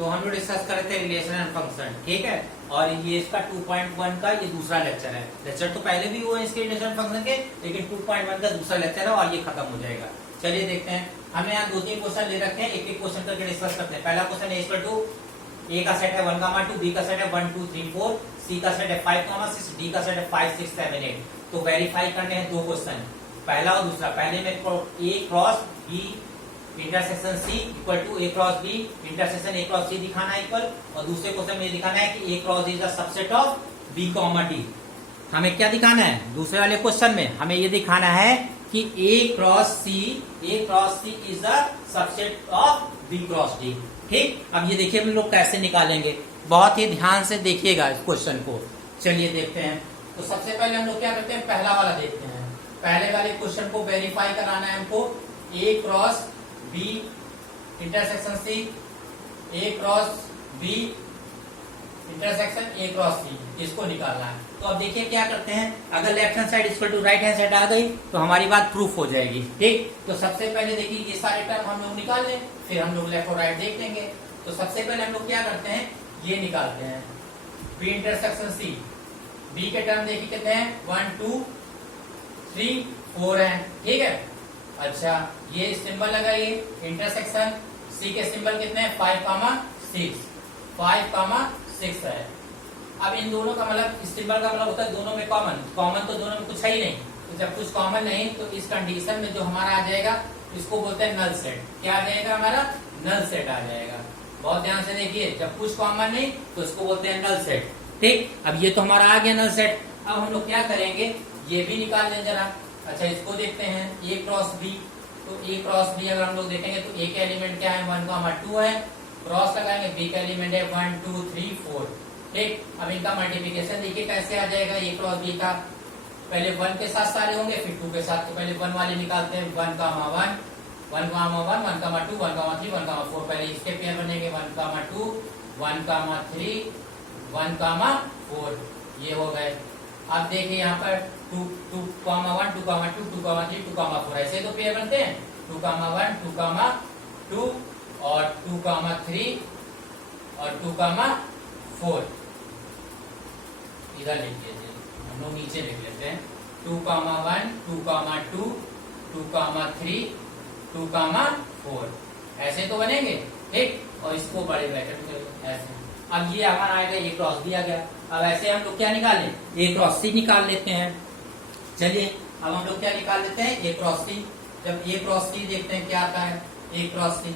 तो हम लोग डिस्कस कर रहे थे रिलेशन एंड फंक्शन, ठीक है। और ये इसका 2.1 का ये दूसरा लेक्चर है। लेक्चर तो पहले भी हुआ है इसके रिलेशन फंक्शन के, लेकिन 2.1 का दूसरा लेक्चर है और ये खत्म हो जाएगा। चलिए देखते हैं, हमने यहाँ 2-3 क्वेश्चन ले रखे हैं, एक एक क्वेश्चन करके डिस्कस करते हैं। पहला क्वेश्चन है इक्वल टू ए का सेट है 1, 2, बी का सेट है 1, 2, 3, 4, सी का सेट है 5, 6, डी का सेट है 5, 6, 7, 8। तो वेरीफाई करने हैं दो क्वेश्चन, पहला और दूसरा। पहले में A cross B intersection C equal to A cross B intersection A cross C दिखाना है इक्वल, और दूसरे क्वेश्चन में दिखाना है कि A cross D is the subset of B comma D. हमें क्या दिखाना है दूसरे वाले क्वेश्चन में? हमें ये दिखाना है कि A cross C is the subset of B cross D. ठीक, अब ये देखिए हम लोग कैसे निकालेंगे, बहुत ही ध्यान से देखिएगा इस क्वेश्चन को। चलिए देखते हैं। तो सबसे पहले हम लोग क्या करते हैं, पहला वाला देखते हैं। पहले वाले क्वेश्चन को वेरीफाई कराना है हमको। A cross B intersection C, A cross B intersection A cross C, इसको निकालना है। तो अब देखिए क्या करते हैं, अगर left hand side equal to right hand side आ गई तो हमारी बात प्रूफ हो जाएगी। ठीक, तो सबसे पहले देखिए ये सारे टर्म हम लोग निकाल लें, फिर हम लोग लेफ्ट और राइट देख लेंगे। तो सबसे पहले हम लोग क्या करते हैं, ये निकालते हैं बी इंटरसेक्शन सी। बी के टर्म देखिए कितने हैं, 1, 2, 3, 4 है। ठीक है, अच्छा ये सिंबल लगाइए इंटरसेक्शन सी के सिंबल कितने हैं, 5, 6 है। अब इन दोनों का मतलब, इस सिंबल का मतलब होता है दोनों में कॉमन तो दोनों में कुछ है ही नहीं। तो जब कुछ कॉमन नहीं तो इस कंडीशन में जो हमारा आ जाएगा इसको बोलते हैं नल सेट। क्या आ जाएगा हमारा, नल सेट आ जाएगा। बहुत ध्यान से देखिए, जब कुछ कॉमन नहीं तो इसको बोलते हैं नल सेट। ठीक, अब ये तो हमारा आ गया नल सेट। अब हम लोग क्या करेंगे, ये भी निकाल लें जरा। अच्छा इसको देखते हैं, ए क्रॉस बी। तो ए क्रॉस बी अगर हम लोग देखेंगे तो ए के एलिमेंट क्या है, 1, 2 है। क्रॉस लगाएंगे, बी का एलिमेंट है 1, 2, 3, 4। ठीक, अब इनका मल्टीप्लिकेशन देखिए कैसे आ जाएगा। ए क्रॉस बी का पहले 1 के साथ सारे होंगे, फिर 2 के साथ। तो पहले 1 वाले निकालते हैं, 1, 1, 1, 1, 1, 2, 1, 3, 1, 4। पहले इसके पेयर बनेंगे 1, 2, 1, 3, 1, 4। ये हो गए। अब देखिए यहाँ पर 2, 1, 2, 2, 3, 2, 4 ऐसे तो पेयर बनते हैं। 2, 1, 2, 2 और 2, 3 और 2, 4। इधर लिख लीजिए, हम लोग नीचे लिख लेते हैं 2, 1, 2, 2, 2, 3, 2, 4 ऐसे तो बनेंगे। ठीक, और इसको बड़े ब्रैकेट में ऐसे। अब ये हमारा आएगा ए क्रॉस बी आ गया। अब ऐसे हम लोग क्या निकालें, ए क्रॉस सी निकाल लेते हैं। चलिए अब हम लोग क्या निकाल लेते हैं, ए क्रॉस सी। जब ए क्रॉस सी देखते हैं क्या आता है, A cross C.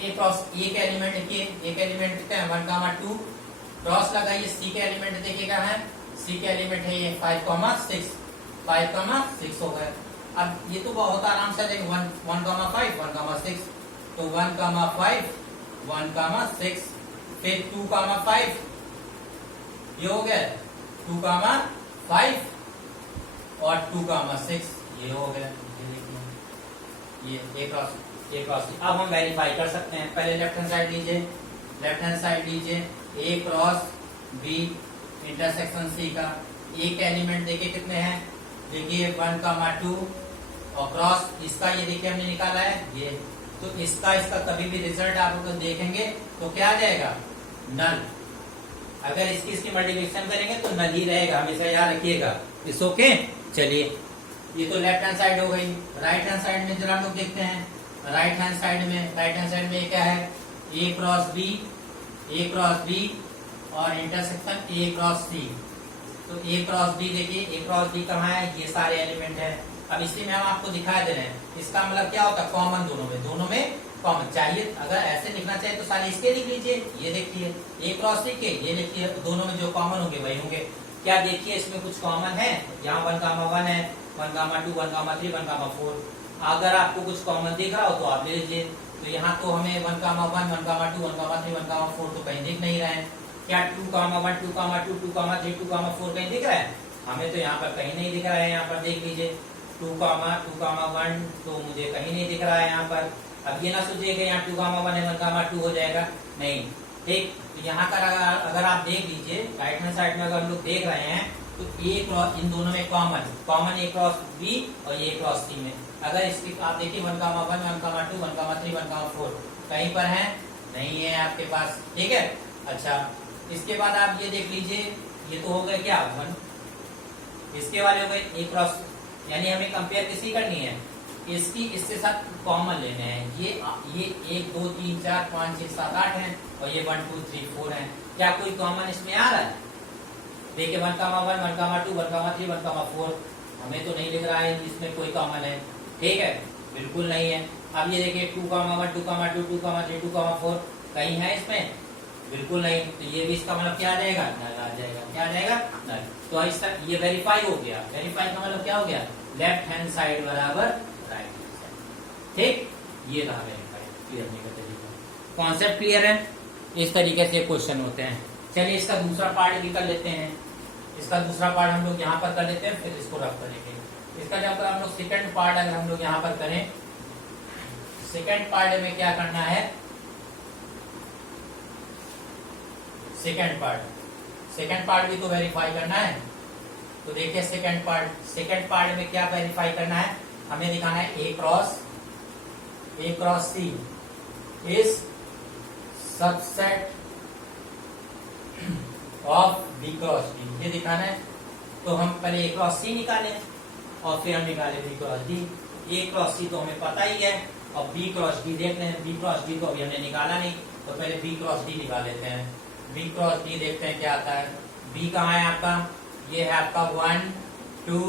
A cross ए के एलिमेंट देखिए, ए के एलिमेंट कितने हैं, 1, 2। क्रॉस लगाइए, सी के एलिमेंट देखिएगा है, सी के एलिमेंट है ये 5, 6। 5, 6 हो गए। अब ये तो बहुत आराम से देखें, 1, 5, 1, 6। तो 1, 5, 1, 6, फिर 2, 5 ये हो गया, 2, 5 और 2, 6 ये हो गया। ये ए क्रॉस। अब हम वेरीफाई कर सकते हैं। पहले लेफ्ट हैंड साइड लीजिए, ए क्रॉस बी इंटरसेक्शन सी का। ए के एलिमेंट देखिए कितने हैं, देखिए 1, 2 और क्रॉस इसका ये देखिए हमने निकाला है ये। तो इसका कभी भी रिजल्ट आप लोग देखेंगे तो क्या आ जाएगा, नल। अगर इसकी मल्टीप्लिकेशन करेंगे तो नल ही रहेगा, हमेशा याद रखिएगा। It's okay. चलिए ये तो लेफ्ट हैंड साइड हो गई। राइट हैंड साइड में जरा हम लोग देखते हैं। राइट हैंड साइड में क्या है, ए क्रॉस बी और इंटरसेक्शन ए क्रॉस सी। तो ए क्रॉस बी देखिए, ए क्रॉस बी कहाँ है, ये सारे एलिमेंट है। अब इसी में हम आपको दिखा दे रहे हैं। इसका मतलब क्या होता है, कॉमन दोनों में कॉमन चाहिए। अगर ऐसे लिखना चाहिए तो सारे इसके लिख लीजिए। ये देखिए ए क्रॉस सी के ये लिखिए, दोनों में जो कॉमन होंगे वही होंगे। क्या देखिए इसमें कुछ कॉमन है, यहाँ 1, 1 है, 1, 2, 1, 3, 1, 4। अगर आपको कुछ कॉमन दिख रहा हो तो आप ले लीजिए। तो यहाँ तो हमें 1, 1, 1, 2, 1, 3, 1, 4 तो कहीं दिख नहीं रहा है। क्या 2, 1, 2, 2, 2, 3, 2, 4 कहीं दिख रहा है? हमें तो यहाँ पर कहीं नहीं दिख रहा है। यहाँ पर देख लीजिए 2, 1 तो मुझे कहीं नहीं दिख रहा है यहाँ पर। अब ये ना सोचिएगा यहाँ 2, 1 है 1, 2 हो जाएगा, नहीं। ठीक, तो यहाँ का अगर आप देख लीजिए राइट हैंड साइड में अगर हम लोग देख रहे हैं तो ए क्रॉस, इन दोनों में कॉमन ए क्रॉस बी और ए क्रॉस सी में। अगर इसकी आप देखिए 1, 1, 1, 2, 1, 3, 1, 4 कहीं पर है नहीं है आपके पास, ठीक है। अच्छा, इसके बाद आप ये देख लीजिए, ये तो हो गए क्या 1, इसके वाले हो गए ए क्रॉस, यानी हमें कंपेयर किसकी करनी है, इसकी इसके साथ कॉमन लेने हैं। ये 1 2 3 4 5 6 7 8 है और ये 1 2 3 4 है। क्या कोई कॉमन इसमें आ रहा है? देखिए 1, 1, 1, 2, 1, 3, 1, 4, हमें तो नहीं दिख रहा है इसमें कोई कॉमन है, ठीक है, बिल्कुल नहीं है। अब ये देखिए 2, 1, 2, 2, 2, 3, 2, 4 कहीं है इसमें? बिल्कुल नहीं। तो ये भी इसका मतलब क्या आ जाएगा, नल आ जाएगा। क्या आ जाएगा, नल। तो इस तक ये वेरीफाई हो गया। वेरीफाई का मतलब क्या हो गया, लेफ्ट हैंड साइड बराबर राइट हैंड साइड, ठीक। ये रहा वेरीफाई क्लियर करने का तरीका। कॉन्सेप्ट क्लियर है? इस तरीके से क्वेश्चन होते हैं। चलिए इसका दूसरा पार्ट भी कर लेते हैं। इसका दूसरा पार्ट हम लोग यहाँ पर कर लेते हैं, फिर इसको रफ करेंगे। इसका जब हम लोग सेकंड पार्ट अगर हम लोग यहाँ पर करें, सेकंड पार्ट में क्या करना है, सेकंड पार्ट भी तो वेरीफाई करना है। तो देखिए सेकंड पार्ट में क्या वेरीफाई करना है, हमें दिखाना है A cross C is subset of B cross D, ये दिखाना है। तो हम पहले ए क्रॉस सी निकाले और फिर हम निकाले बी क्रॉस डी। ए क्रॉस सी तो हमें पता ही है और बी क्रॉस डी देख लें। बी क्रॉस डी तो अभी हमने निकाला नहीं, तो पहले बी क्रॉस डी निकाल लेते हैं। बी क्रॉस डी देखते हैं क्या आता है। बी कहाँ है आपका, ये है आपका 1 2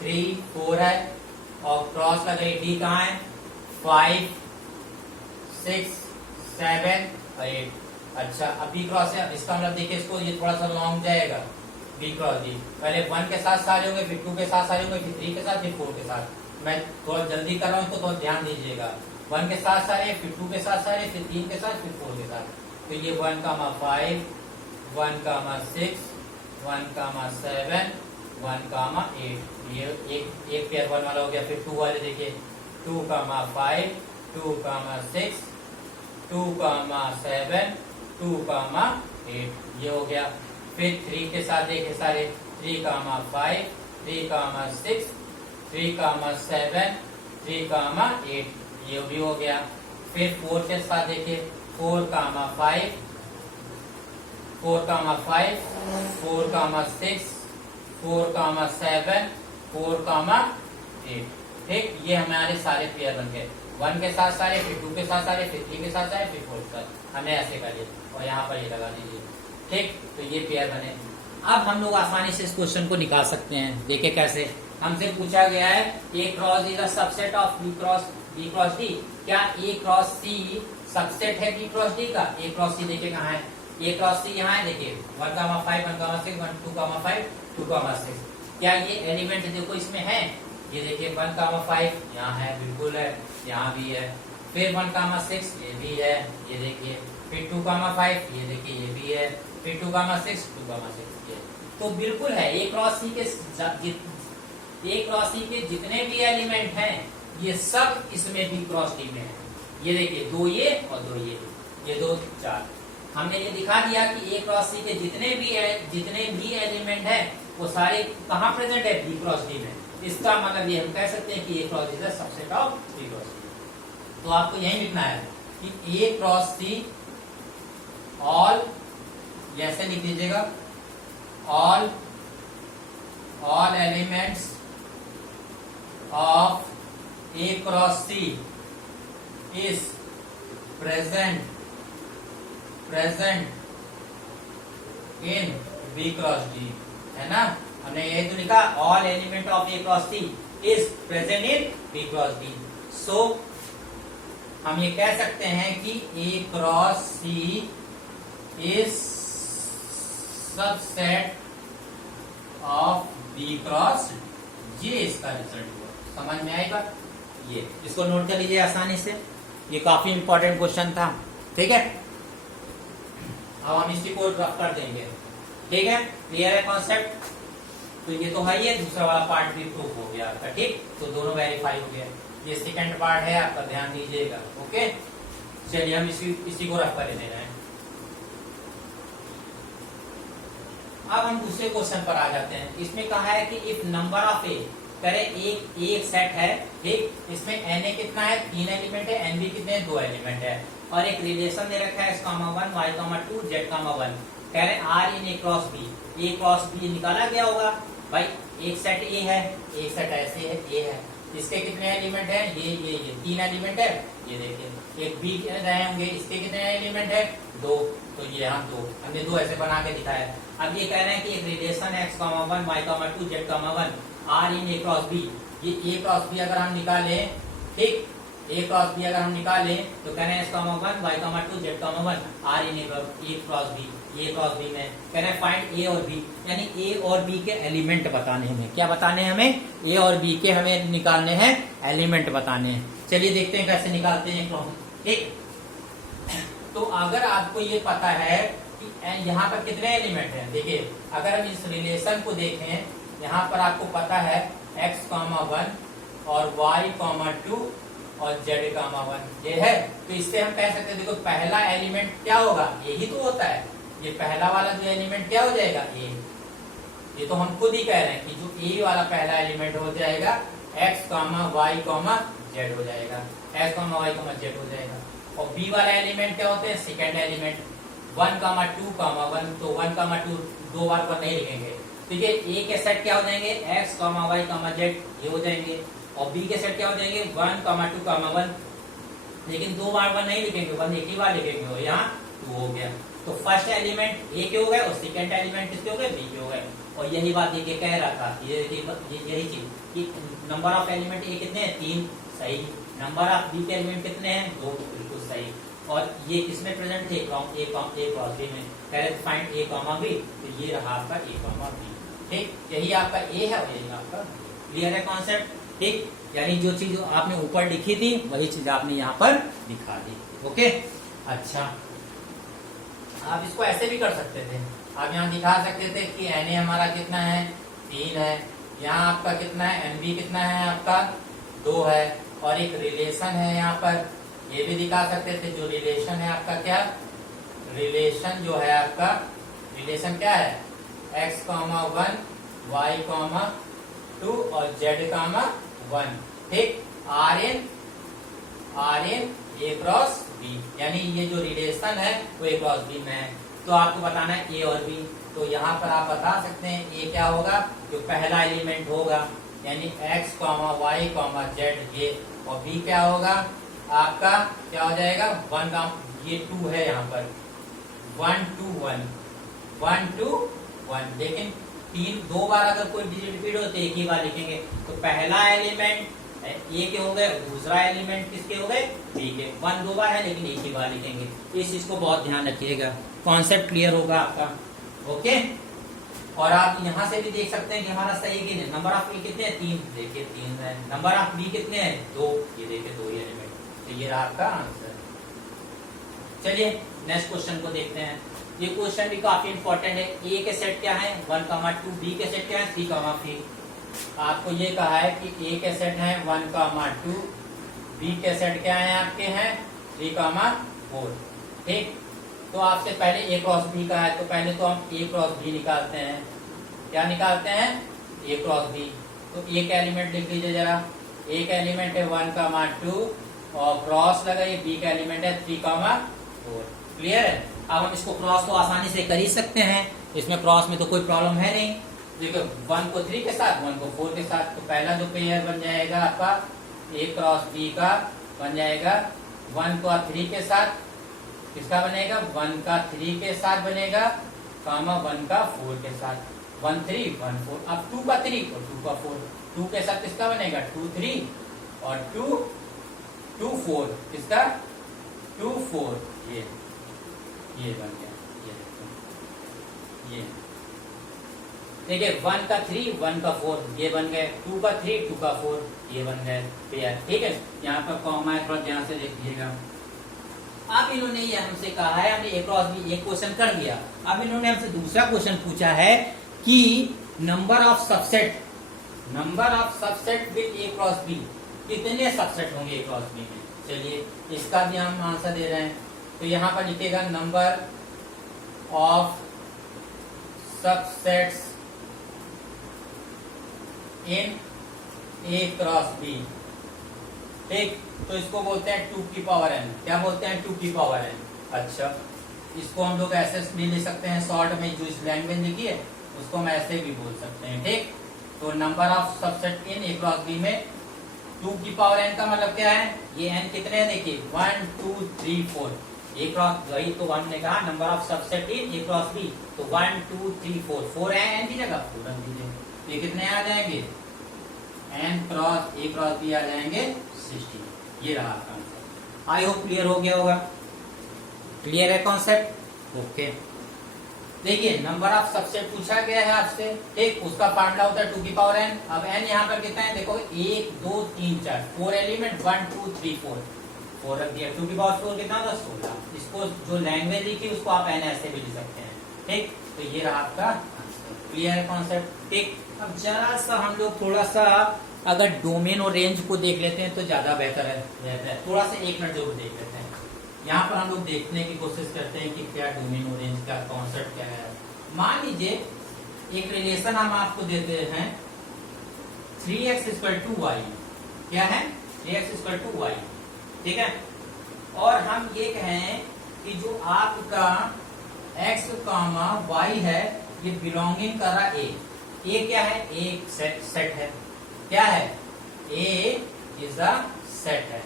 3 4 है और क्रॉस लगे डी कहाँ है 5 6 7 8। अच्छा, अब बी क्रॉस है, इसका मतलब देखिए इसको ये थोड़ा सा लॉन्ग जाएगा। बी क्रॉस डी पहले 1 के साथ सारे होंगे, फिर 2 के साथ सारे होंगे, फिर 3 के साथ, फिर 4 के साथ। मैं थोड़ा जल्दी कर रहा हूँ तो थोड़ा ध्यान दीजिएगा। 1 के साथ सारे, फिर 2 के साथ सारे, फिर 3 के साथ, फिर 4 के साथ। तो ये 1, 5 1, 6 1, 7 1, 8, ये एक पेयर 1 वाला हो गया। फिर 2 वाले देखिए 2, 5 2, 6 2, 7 2, 8, ये हो गया। फिर 3 के साथ देखे सारे 3, 5 3, 6 3, 7 3, 8, ये भी हो गया। फिर 4 के साथ देखे 4, 5 4, 5 4, 6 4, 7 4, 8, ठीक। ये हमारे सारे पेयर बन गए। 1 के साथ सारे, फिर 2 के साथ सारे, फिर 3 के साथ सारे, फिर 4 के साथ। हमने ऐसे कर लिया और यहाँ पर ये लगा दीजिए, ठीक। तो ये पेयर बने। अब हम लोग आसानी से इस क्वेश्चन को निकाल सकते हैं। देखिए कैसे, हमसे पूछा गया है A cross is a subset of B cross D. क्या ए क्रॉस सी सबसेट है बी क्रॉस डी का? ए क्रॉस सी देखिए कहाँ है, ए क्रॉस सी यहाँ है, देखिए 1, 5 1, 6 1, 2, 5 2, 6। क्या ये एलिमेंट देखो इसमें है? ये देखिए 1, 5 यहाँ है, बिल्कुल है, यहाँ भी है। फिर 1, 6 ये भी है, ये देखिए। फिर 2, 5 ये देखिए, ये भी है। फिर 2, 6 ये, तो बिल्कुल है। ए क्रॉस सी के जितने भी एलिमेंट हैं ये सब इसमें बी क्रॉस डी में है। ये देखिए 2 ये और 2 ये 2 4। हमने ये दिखा दिया कि ए क्रॉस सी के जितने भी एलिमेंट हैं वो सारे कहाँ प्रेजेंट है, बी क्रॉस डी में। इसका मतलब ये हम कह सकते हैं कि A cross is the subset of B cross D. तो आपको यही लिखना है कि ए क्रॉस सी ऑल, जैसे लिख दीजिएगा, all elements of A cross C is present in B cross D, है ना। हमने ये तो लिखा, all element of A cross C is present in B cross D. So हम ये कह सकते हैं कि A cross C is subset of B cross, ये इसका रिजल्ट हुआ। समझ में आएगा? ये इसको नोट कर लीजिए आसानी से, ये काफी इंपॉर्टेंट क्वेश्चन था, ठीक है। अब हम इसी को रफ कर देंगे, ठीक है। क्लियर है कॉन्सेप्ट? तो ये तो है, ये दूसरा वाला पार्ट भी प्रूफ हो गया आपका, ठीक। तो दोनों वेरीफाई हो गया। ये सेकंड पार्ट है आपका, ध्यान दीजिएगा, ओके। चलिए हम इसी को रफ कर देना है। अब हम दूसरे क्वेश्चन पर आ जाते हैं। इसमें कहा है कि इफ नंबर ऑफ ए कह रहे एक सेट है, ठीक, इसमें Na कितना है, 3 एलिमेंट है, Nb कितने हैं, 2 एलिमेंट है, और एक रिलेशन दे रखा है x,1 y,2 z,1। कह रहे R in A cross B निकाला गया होगा भाई। एक सेट A है, एक सेट ऐसे है A है, इसके कितने एलिमेंट है, ये 3 एलिमेंट है, ये देखिए। एक B रहे होंगे, इसके कितने एलिमेंट है, 2, तो ये यहाँ 2, हमने 2 ऐसे बना के दिखाया। अब ये कह रहे हैं कि एक रिलेशन है x,1 y,2 z,1 R in A cross B। ये A क्रॉस B अगर हम निकालें, ठीक, A क्रॉस B अगर हम निकालें तो कह रहे हैं x,1 y,2 z,1 R in A cross B, A cross B में कह रहे हैं फाइंड A और B, यानी A और B के एलिमेंट बताने हैं। क्या बताने हैं हमें, A और B के हमें निकालने हैं एलिमेंट बताने हैं। चलिए देखते हैं कैसे निकालते हैं क्रॉस, ठीक। तो अगर आपको ये पता है कि यहाँ पर कितने एलिमेंट हैं, देखिए अगर हम इस रिलेशन को देखें, यहाँ पर आपको पता है x,1 और y,2 और z,1 ये है, तो इससे हम कह सकते हैं, देखो पहला एलिमेंट क्या होगा, यही तो होता है, ये पहला वाला जो एलिमेंट क्या हो जाएगा, A। ये तो हम खुद ही कह रहे हैं कि जो A वाला पहला एलिमेंट हो जाएगा x, y, z हो जाएगा, x, y, z हो जाएगा। और B वाला एलिमेंट क्या होते हैं, सेकेंड एलिमेंट 1, 2, 1, तो 1, 2 दो बार 1 नहीं लिखेंगे, ठीक है। A के सेट क्या हो जाएंगे, x, y, z ये हो जाएंगे, और B के सेट क्या हो जाएंगे 1, 2, 1, लेकिन 2 बार 1 नहीं लिखेंगे, 1 एक ही बार लिखेंगे, और यहाँ 2 हो गया। तो फर्स्ट एलिमेंट A के हो गए और सेकेंड एलिमेंट किसके हो गए, B के हो गए। और यही बात ये कह रहा था, यही चीज कि नंबर ऑफ एलिमेंट A कितने हैं, 3, सही। नंबर ऑफ B के एलिमेंट कितने हैं, 2, बिल्कुल सही। और ये किसमें प्रेजेंट थे, A क्रॉस B में। कह रहे फाइंड A, B, तो ये रहा आपका A, B, ठीक। यही आपका A है और यही आपका, क्लियर है कॉन्सेप्ट, ठीक। यानी जो चीज आपने ऊपर लिखी थी वही चीज आपने यहाँ पर दिखा दी, ओके। अच्छा, आप इसको ऐसे भी कर सकते थे, आप यहाँ दिखा सकते थे कि Na हमारा कितना है, 3 है, यहाँ आपका कितना है, Nb कितना है आपका, 2 है, और एक रिलेशन है यहाँ पर, ये भी दिखा सकते थे। जो रिलेशन है आपका, क्या रिलेशन जो है आपका, रिलेशन क्या है, x,1 y,2 और z,1, ठीक। R in A cross B, यानी ये जो रिलेशन है वो A क्रॉस B में है। तो आपको बताना है A और B, तो यहाँ पर आप बता सकते हैं A क्या होगा, जो पहला एलिमेंट होगा, यानी x, y, z ये, और B क्या होगा आपका, क्या हो जाएगा 1 का, ये 2 है यहाँ पर, 1, 2, 1, लेकिन 2 बार अगर कोई डिजिट रिपीट हो तो एक ही बार लिखेंगे। तो पहला एलिमेंट A के हो गए, दूसरा एलिमेंट किसके हो गए, B के। 1 2 बार है लेकिन एक ही बार लिखेंगे। इस चीज को बहुत ध्यान रखिएगा, कॉन्सेप्ट क्लियर होगा आपका, ओके। और आप यहाँ से भी देख सकते हैं कि हमारा सही कि नहीं। नंबर ऑफ A कितने हैं, 3, देखिए 3 है। नंबर ऑफ B कितने हैं, 2, ये देखिए 2 ही एलिमेंट। तो ये रहा आपका आंसर। चलिए नेक्स्ट क्वेश्चन को देखते हैं। ये क्वेश्चन भी काफी इंपॉर्टेंट है। A के सेट क्या है, 1, 2, B के सेट क्या है, 3, 3। आपको ये कहा है कि A के सेट है 1, 2, B के सेट क्या है आपके हैं 3, 4, ठीक। तो आपसे पहले A क्रॉस B का है, तो पहले तो हम A क्रॉस B निकालते हैं। क्या निकालते हैं, A क्रॉस B। तो एक एलिमेंट लिख लीजिए जरा। एक एलिमेंट है 1, 2 और क्रॉस लगाइए, B का एलिमेंट है 3, 4। क्लियर है। अब हम इसको क्रॉस तो आसानी से कर ही सकते हैं, इसमें क्रॉस में तो कोई प्रॉब्लम है नहीं। देखो 1 को 3 के साथ, 1 को 4 के साथ, तो पहला जो पेयर बन जाएगा आपका A क्रॉस B का बन जाएगा 1 का 3 के साथ, किसका बनेगा 1 का 3 के साथ बनेगा, 1 का 4 के साथ, 1 3 1 4। अब 2 का 3 और 2 का 4, 2 के साथ किसका बनेगा 2 3 और 2 4, किसका 2 4, ये बन गया। ये देखिए 1 का 3 1 का 4 ये बन गए, 2 का 3 2 का 4 ये बन गए पेयर, ठीक है। यहाँ पर कॉमा है, थोड़ा ध्यान से देखिएगा। अब इन्होंने ये हमसे कहा है, हमने A क्रॉस B एक क्वेश्चन कर दिया। अब इन्होंने हमसे दूसरा क्वेश्चन पूछा है कि number of subset with A cross B, कितने सबसेट होंगे A क्रॉस B में। चलिए इसका भी हम आंसर दे रहे हैं। तो यहाँ पर लिखेगा number of subsets in A cross B, ठीक। तो इसको बोलते हैं 2 की पावर n। क्या बोलते हैं? 2 की पावर n। अच्छा, इसको हम लोग ऐसे भी ले सकते हैं, शॉर्ट में जो इस लैंग्वेज लिखी है उसको हम ऐसे भी बोल सकते हैं, ठीक। तो number of subset in A cross B में 2 की पावर n का मतलब क्या है? ये n कितने हैं देखिए, 1 2 3 4। ए क्रॉस, वही तो हमने कहा number of subset in A cross B, तो 1 2 3 4, 4 है n की जगह 4 रख दीजिए। ये कितने आ जाएंगे? n cross A cross B आ जाएंगे 60। ये रहा कॉन्सेप्ट। आई होप क्लियर हो गया होगा। क्लियर है कॉन्सेप्ट? ओके। देखिए नंबर ऑफ सबसेट पूछा गया है आपसे, ठीक। उसका फार्मूला होता है 2 की पावर n। अब n यहाँ पर कितना है देखो, 1 2 3 4, 4 एलिमेंट, 1 2 3 4, 4 रख दिया। 2 की पावर 4 कितना होता है? 16। इसको जो लैंग्वेज लिखी उसको आप n ऐसे भी लिख सकते हैं, ठीक। तो ये रहा आपका क्लियर है कॉन्सेप्ट, ठीक। अब जरा सा हम लोग थोड़ा सा अगर डोमेन और रेंज को देख लेते हैं तो ज्यादा बेहतर है, रहता है। थोड़ा सा 1 मिनट जरूर देख लेते हैं। यहाँ पर हम लोग देखने की कोशिश करते हैं कि क्या डोमेन और रेंज का कॉन्सेप्ट क्या है। मान लीजिए एक रिलेशन हम आपको देते हैं 3x = y। क्या है? 3x = y, ठीक है। और हम ये कहें कि जो आपका x, y है ये बिलोंगिंग कर रहा a। a क्या है? एक सेट है। क्या है? a इज अ सेट है,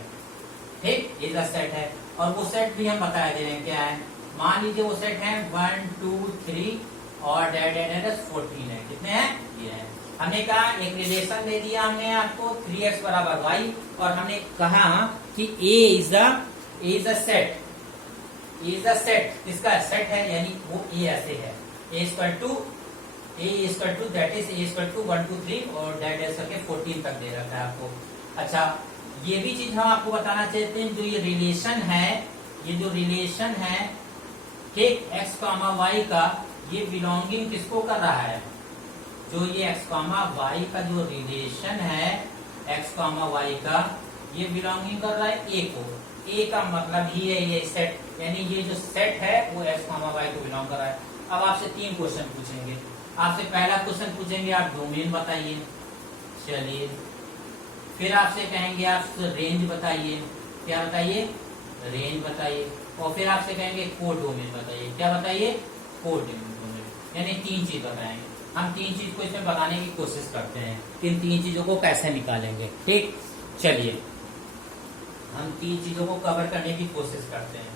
ठीक। इज अ सेट है, और वो सेट भी हम बता दे रहे हैं क्या है। मान लीजिए वो सेट है 1 2 3 और डेट 14 है। कितने हैं? ये है। हमने कहा एक रिलेशन दे दिया हमने आपको 3x = y, और हमने कहा कि a is a set. Is a set किसका? सेट है, यानी वो a ऐसे है। a दैट इज a = 1 2 3 और डेट ऐसा के 14 तक दे रखा है आपको। अच्छा, ये भी चीज हम आपको बताना चाहते हैं, जो ये रिलेशन है, ये जो रिलेशन है, ठीक, x, y का, ये बिलोंगिंग किसको कर रहा है? जो ये x, y का जो रिलेशन है, x, y का, ये बिलोंगिंग कर रहा है a को। a का मतलब ही है ये सेट, यानी ये जो सेट है वो x, y को बिलोंग कर रहा है। अब आपसे 3 क्वेश्चन पूछेंगे। आपसे पहला क्वेश्चन पूछेंगे आप डोमेन बताइए, चलिए। फिर आपसे कहेंगे आप रेंज बताइए। क्या बताइए? रेंज बताइए। और फिर आपसे कहेंगे कोडोमेन बताइए। क्या बताइए? कोडोमेन। यानी 3 चीज बताएंगे। हम 3 चीज को इसमें बताने की कोशिश करते हैं। इन 3 चीजों को कैसे निकालेंगे, ठीक। चलिए हम 3 चीजों को कवर करने की कोशिश करते हैं।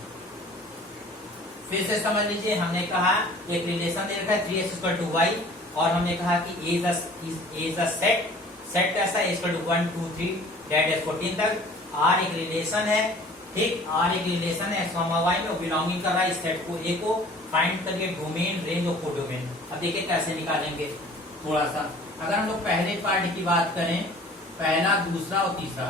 फिर से समझ लीजिए, हमने कहा एक रिलेशन दे रखा है 3x = y, और हमने कहा कि a is a set. Set कैसा है? 1 2 3 डेट है 14 तक। R एक रिलेशन है, ठीक। R एक रिलेशन है x, y में, बिलोंगिंग कर रहा है इस सेट को a को। फाइंड करिए डोमेन, रेंज और कोडोमेन। अब देखिए कैसे निकालेंगे। थोड़ा सा अगर हम लोग पहले पार्ट की बात करें, पहला, दूसरा और तीसरा,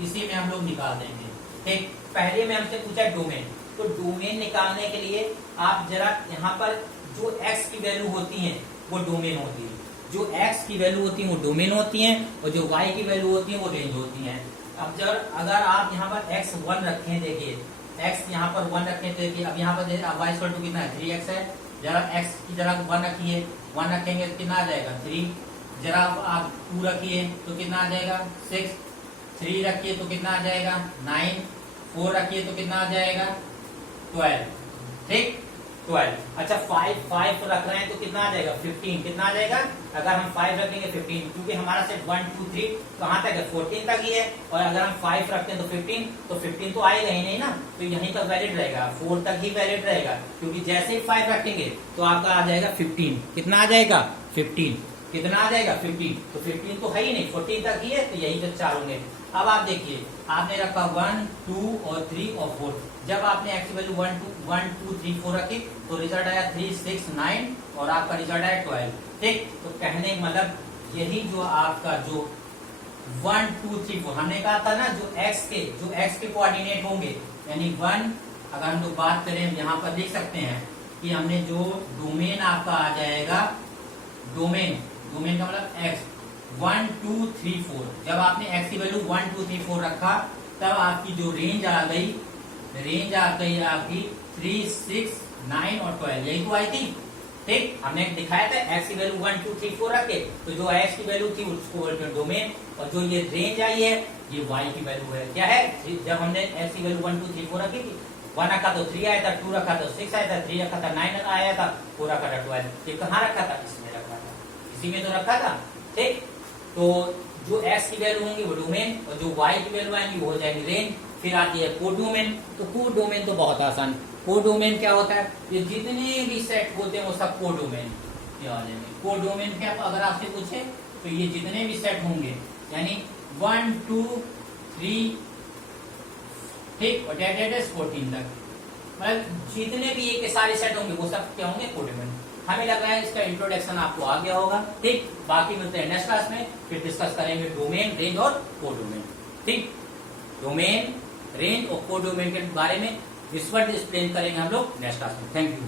इसी में हम लोग निकाल देंगे, ठीक। पहले में हमसे पूछा डोमेन, तो डोमेन निकालने के लिए आप जरा यहाँ पर जो x की वैल्यू होती है वो डोमेन होती है, जो x की वैल्यू होती है वो डोमेन होती है, और जो y की वैल्यू होती है वो रेंज होती है। अब जब अगर आप यहाँ पर x 1 रखें, देखिए x यहाँ पर 1 रखें, तो देखिए अब यहाँ पर y = कितना है? 3x है। जरा x की जरा 1 रखिए, 1 रखेंगे तो कितना आ जाएगा? 3। जरा आप 2 रखिए तो कितना आ जाएगा? 6। 3 रखिए तो कितना आ जाएगा? 9। 4 रखिए तो कितना आ जाएगा? 12, ठीक। 12। अच्छा 5 रख रहे हैं तो कितना आ जाएगा? 15। कितना आ जाएगा? अगर हम 5 रखेंगे 15, क्योंकि हमारा सेट 1 2 3 कहाँ तक है? 14 तक ही है। और अगर हम 5 रखते हैं तो 15 तो आएगा ही नहीं ना, तो यहीं तक वैलिड रहेगा, 4 तक ही वैलिड रहेगा, क्योंकि जैसे ही 5 रखेंगे तो आपका आ जाएगा 15। कितना आ जाएगा? 15। कितना आ जाएगा? 15। तो 15 तो है ही नहीं, 14 तक ही है, तो यही तक 4 होंगे। अब आप देखिए, आपने रखा 1 2 और 3 और 4। जब आपने x की वैल्यू 1 2 3 4 रखी तो रिजल्ट आया 3 6 9 और आपका रिजल्ट आया 12, ठीक। तो कहने का मतलब यही जो आपका जो 1 2 3 4 हमने कहा था ना, जो x के कोऑर्डिनेट होंगे, यानी 1, अगर हम लोग बात करें यहाँ पर लिख सकते हैं कि हमने जो डोमेन आपका आ जाएगा, डोमेन का मतलब x 1 2 3 4। जब आपने x की वैल्यू 1 2 3 4 रखा, तब आपकी जो रेंज आ गई आपकी 3 6 9 और 12, यही तो आई थी, ठीक। हमने दिखाया था x की वैल्यू 1 2 3 4 रखे, तो जो x की वैल्यू थी उसको बोलते हैं डोमेन, और जो ये रेंज आई है ये y की वैल्यू है। क्या है, जब हमने x की वैल्यू 1 2 3 4 रखी थी, 1 रखा तो 3 आया था, 2 रखा तो 6 आया था, 3 रखा था 9 आया था, 4 रखा था 12। ये कहाँ रखा था, इसमें रखा था, इसी में तो रखा था। ठीक, तो जो x की वैल्यू होंगी वो डोमेन और जो y की वैल्यू आएंगी वो हो जाएंगी रेंज। फिर आती है कोडोमेन। तो कोडोमेन तो बहुत आसान, कोडोमेन क्या होता है, ये जितने भी सेट होते हैं वो सब कोडोमेन ये वाले में। कोडोमेन क्या, अगर आपसे पूछे तो ये जितने भी सेट होंगे यानी 1 2 3 ठीक और 14 तक, मतलब जितने भी ये के सारे सेट होंगे वो सब क्या होंगे, कोडोमेन। हमें लग रहा है इसका इंट्रोडक्शन आपको आ गया होगा। ठीक, बाकी मिलते हैं नेक्स्ट क्लास में, फिर डिस्कस करेंगे डोमेन, रेंज और कोडोमेन। ठीक, डोमेन, रेंज और कोडोमेन के बारे में विस्तार एक्सप्लेन करेंगे हम लोग नेक्स्ट क्लास में। Thank you.